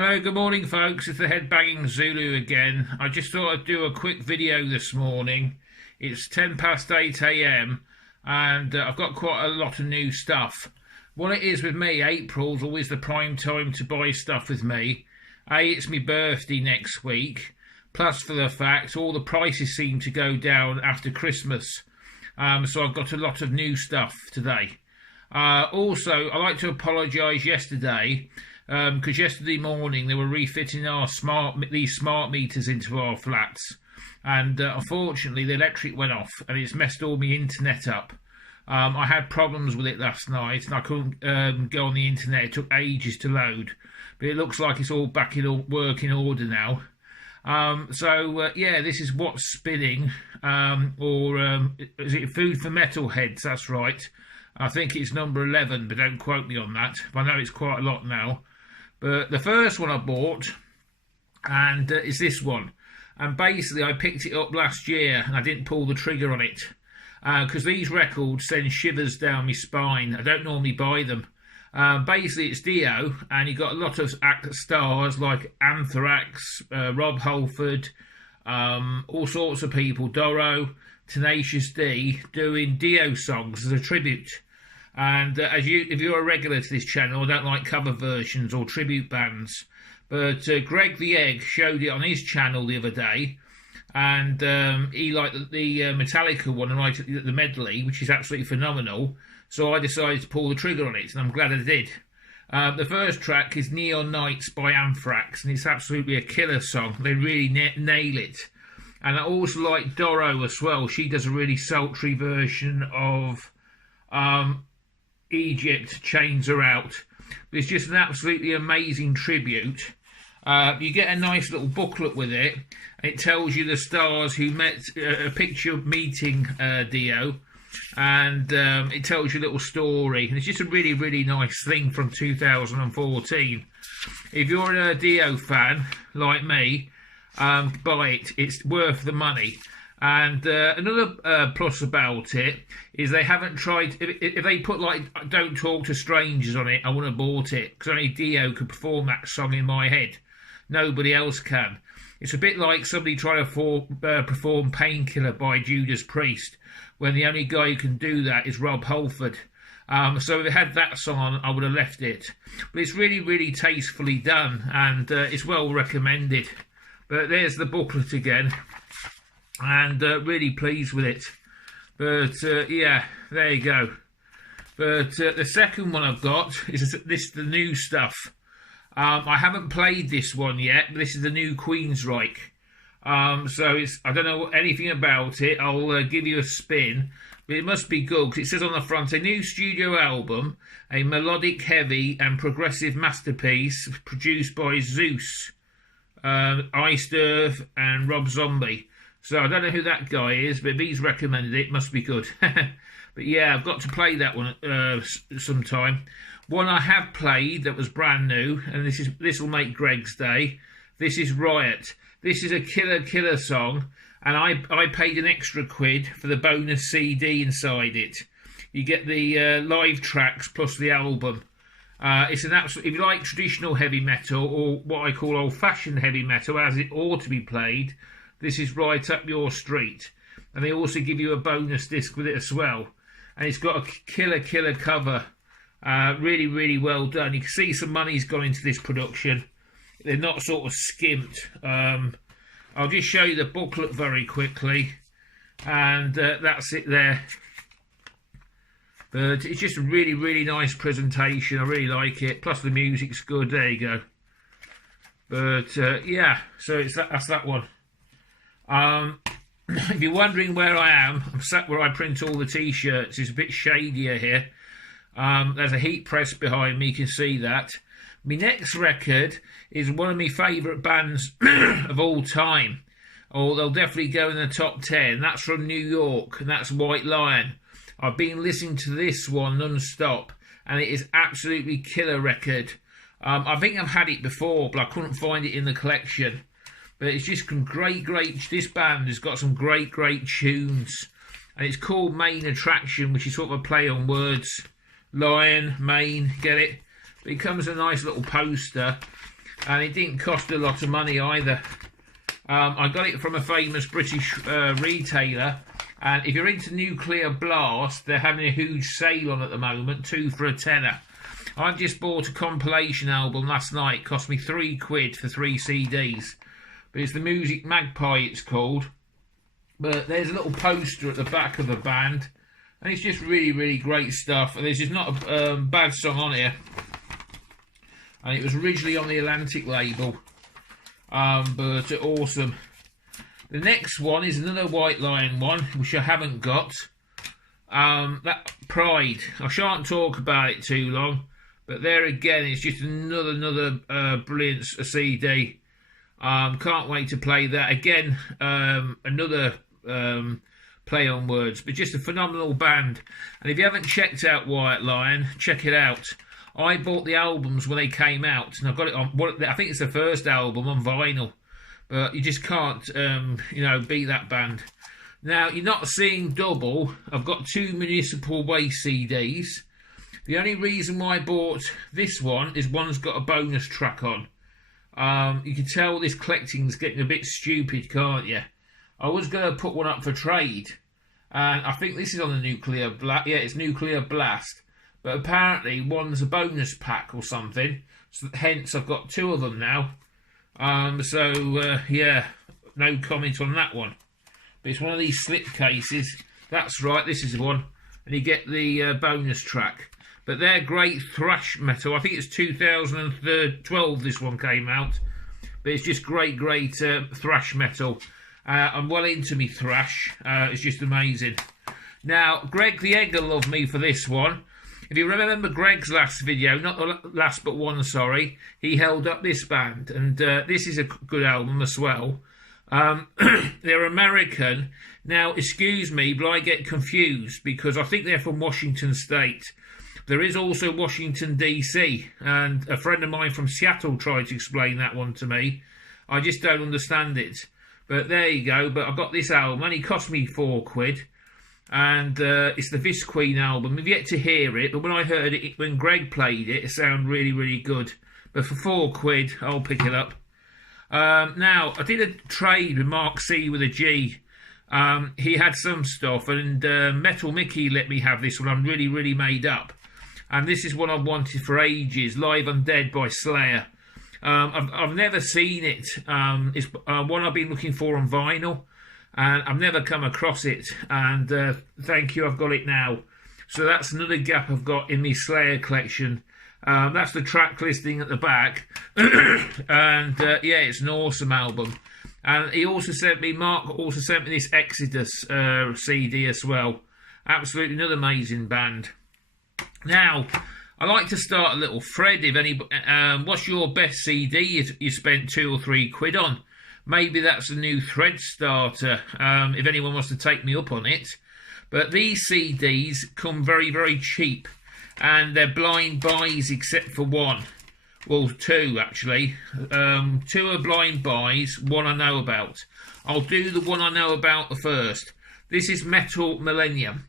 Hello, good morning folks, it's the Headbanging Zulu again. I just thought I'd do a quick video this morning. It's 10 past 8 a.m. and I've got quite a lot of new stuff. What it is with me, April's always the prime time to buy stuff with me. It's my birthday next week, plus for the fact all the prices seem to go down after Christmas. So I've got a lot of new stuff today. Also, I'd like to apologise yesterday, because yesterday morning they were refitting these smart meters into our flats, and unfortunately the electric went off and it's messed all my internet up. I had problems with it last night and I couldn't go on the internet. It took ages to load, but it looks like it's all back in working order now. Yeah, this is What's Spinning, is it Food for Metalheads? That's right. I think it's number 11, but don't quote me on that. I know it's quite a lot now. But the first one I bought, and is this one. And basically I picked it up last year and I didn't pull the trigger on it. Because these records send shivers down my spine. I don't normally buy them. Basically it's Dio, and you got a lot of stars like Anthrax, Rob Halford, all sorts of people, Doro, Tenacious D, doing Dio songs as a tribute. And if you're a regular to this channel, I don't like cover versions or tribute bands. But Greg the Egg showed it on his channel the other day, and he liked the Metallica one and liked the medley, which is absolutely phenomenal. So I decided to pull the trigger on it, and I'm glad I did. The first track is Neon Nights by Anthrax, and it's absolutely a killer song. They really nail it. And I also like Doro as well. She does a really sultry version of Egypt, Chains Are Out. It's just an absolutely amazing tribute. You get a nice little booklet with it, and it tells you the stars who met, a picture of meeting Dio, and it tells you a little story, and it's just a really, really nice thing from 2014. If you're a Dio fan like me, buy it. It's worth the money. And another plus about it is they haven't tried. If they put like "Don't Talk to Strangers" on it, I wouldn't have bought it, because only Dio could perform that song in my head. Nobody else can. It's a bit like somebody trying to perform "Painkiller" by Judas Priest, when the only guy who can do that is Rob Halford. So if it had that song on, I would have left it. But it's really, really tastefully done, and it's well recommended. But there's the booklet again, and really pleased with it. But yeah, there you go. But the second one I've got is the new stuff. I haven't played this one yet, but this is the new Queensryche. So I don't know anything about it. I'll give you a spin, but it must be good, because it says on the front, a new studio album, a melodic, heavy and progressive masterpiece produced by Zeus, Iced Earth and Rob Zombie. So I don't know who that guy is, but if he's recommended it, must be good. But yeah, I've got to play that one sometime. One I have played that was brand new, and this will make Greg's day. This is Riot. This is a killer song, and I paid an extra £1 for the bonus CD inside it. You get the live tracks plus the album. It's an absolute. If you like traditional heavy metal, or what I call old-fashioned heavy metal, as it ought to be played, this is right up your street. And they also give you a bonus disc with it as well. And it's got a killer cover. Really, really well done. You can see some money's gone into this production. They're not sort of skimped. I'll just show you the booklet very quickly, and that's it there. But it's just a really, really nice presentation. I really like it. Plus the music's good. There you go. But yeah, so that's that one. If you're wondering where I am, I'm sat where I print all the t-shirts. It's a bit shadier here. There's a heat press behind me, you can see that. My next record is one of my favourite bands of all time, or they'll definitely go in the top 10. That's from New York, and that's White Lion. I've been listening to this one non-stop, and it is absolutely killer record. I think I've had it before, but I couldn't find it in the collection. But it's just some great, this band has got some great tunes. And it's called Main Attraction, which is sort of a play on words. Lion, main, get it? It comes a nice little poster, and it didn't cost a lot of money either. I got it from a famous British retailer, and if you're into Nuclear Blast, they're having a huge sale on at the moment, 2 for a tenner. I've just bought a compilation album last night, cost me £3 for 3 CDs. But it's the Music Magpie, it's called. But there's a little poster at the back of the band, and it's just really, really great stuff. And there's just not a bad song on here. And it was originally on the Atlantic label. But awesome. The next one is another White Lion one, which I haven't got. That Pride. I shan't talk about it too long, but there again, it's just another brilliant CD. Can't wait to play that again. Another play on words, but just a phenomenal band. And if you haven't checked out White Lion, check it out. I bought the albums when they came out, and I've got it on. I think it's the first album on vinyl, but you just can't, beat that band. Now you're not seeing double. I've got 2 Municipal Waste CDs. The only reason why I bought this one is one's got a bonus track on. You can tell this collecting's getting a bit stupid, can't you? I was going to put one up for trade, and I think this is on the Nuclear Blast. Yeah, it's Nuclear Blast. But apparently one's a bonus pack or something, so hence I've got 2 of them now. Yeah, no comment on that one. But it's one of these slip cases. That's right, this is the one. And you get the bonus track. But they're great thrash metal. I think it's 2012 this one came out. But it's just great thrash metal. I'm well into me thrash. It's just amazing. Now, Greg the Egger loved me for this one. If you remember Greg's last video, not the last but one, sorry, he held up this band, and this is a good album as well. They're American. Now, excuse me, but I get confused because I think they're from Washington State. There is also Washington, D.C., and a friend of mine from Seattle tried to explain that one to me. I just don't understand it. But there you go. But I got this album, and it cost me £4. And it's the Visqueen album. I've yet to hear it, but when I heard it, when Greg played it, it sounded really, really good. But for £4, I'll pick it up. Now, I did a trade with Mark C with a G. He had some stuff, and Metal Mickey let me have this one. I'm really, really made up. And this is one I've wanted for ages, Live Undead by Slayer. I've never seen it. It's one I've been looking for on vinyl, and I've never come across it, and thank you, I've got it now. So that's another gap I've got in my Slayer collection. That's the track listing at the back. And yeah, it's an awesome album. And he also sent me, Mark also sent me this Exodus CD as well. Absolutely another amazing band. Now, I like to start a little thread. If any, what's your best CD you spent £2 or £3 on? Maybe that's a new thread starter, if anyone wants to take me up on it. But these CDs come very, very cheap, and they're blind buys except for one. Well, 2 actually. 2 are blind buys, 1 I know about. I'll do the one I know about first. This is Metal Millennium.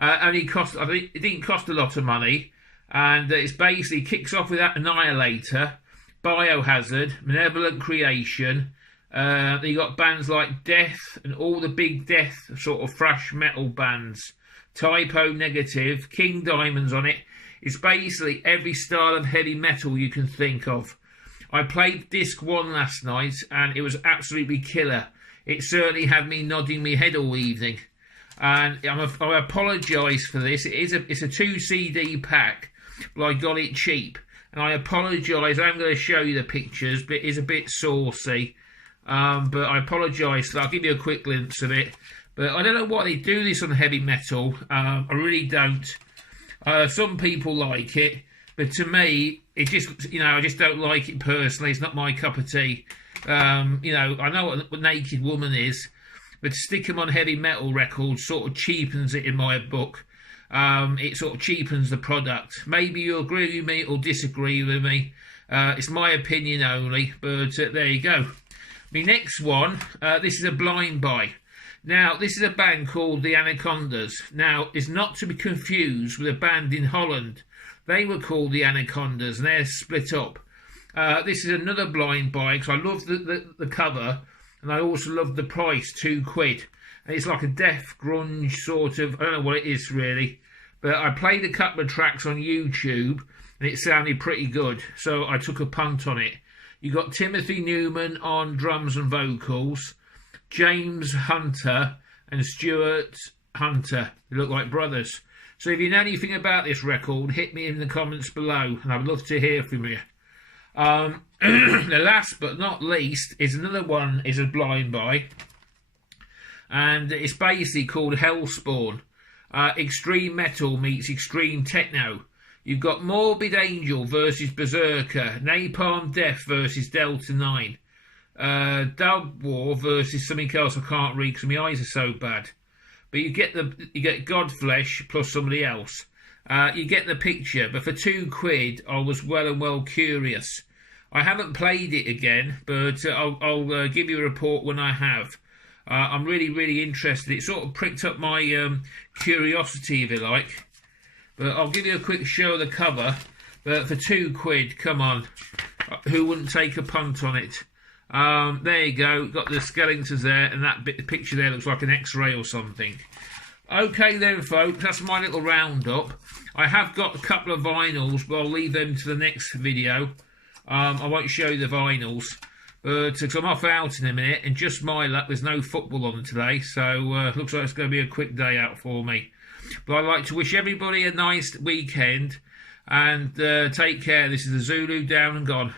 Only cost, I think it didn't cost a lot of money, and it's basically kicks off with that Annihilator, Biohazard, Malevolent Creation. You got bands like Death and all the big Death sort of thrash metal bands. Typo Negative, King Diamond's on it. It's basically every style of heavy metal you can think of. I played disc 1 last night, and it was absolutely killer. It certainly had me nodding my head all evening. And I apologise for this. It's a 2 CD pack, but I got it cheap. And I apologise. I'm going to show you the pictures, but it is a bit saucy. But I apologise. I'll give you a quick glimpse of it. But I don't know why they do this on heavy metal. I really don't. Some people like it, but to me, it just, I just don't like it personally. It's not my cup of tea. I know what Naked Woman is, but to stick them on heavy metal records sort of cheapens it in my book. It sort of cheapens the product. Maybe you agree with me or disagree with me. It's my opinion only, but there you go. My next one, this is a blind buy. Now, this is a band called the Anacondas. Now, it's not to be confused with a band in Holland. They were called the Anacondas, and they're split up. This is another blind buy because I love the cover, and I also love the price, £2. And it's like a death grunge sort of, I don't know what it is really, but I played a couple of tracks on YouTube and it sounded pretty good, so I took a punt on it. You got Timothy Newman on drums and vocals, James Hunter and Stuart Hunter. They look like brothers. So if you know anything about this record, hit me in the comments below, and I'd love to hear from you. The last but not least is another one, is a blind buy, and it's basically called Hellspawn. Extreme metal meets extreme techno. You've got Morbid Angel versus Berserker, Napalm Death versus Delta 9, Dub War versus something else I can't read because my eyes are so bad. But you get Godflesh plus somebody else. You get the picture. But for £2, I was well and well curious. I haven't played it again, but I'll give you a report when I have. I'm really interested. It sort of pricked up my curiosity, if you like. But I'll give you a quick show of the cover. But for £2, come on, who wouldn't take a punt on it? There you go, got the skeletons there, and that picture there looks like an X-ray or something. Okay then, folks, that's my little roundup. I have got a couple of vinyls, but I'll leave them to the next video. I won't show you the vinyls, but because I'm off out in a minute, and just my luck, there's no football on today, so looks like it's going to be a quick day out for me. But I'd like to wish everybody a nice weekend, and take care. This is the Zulu down and gone.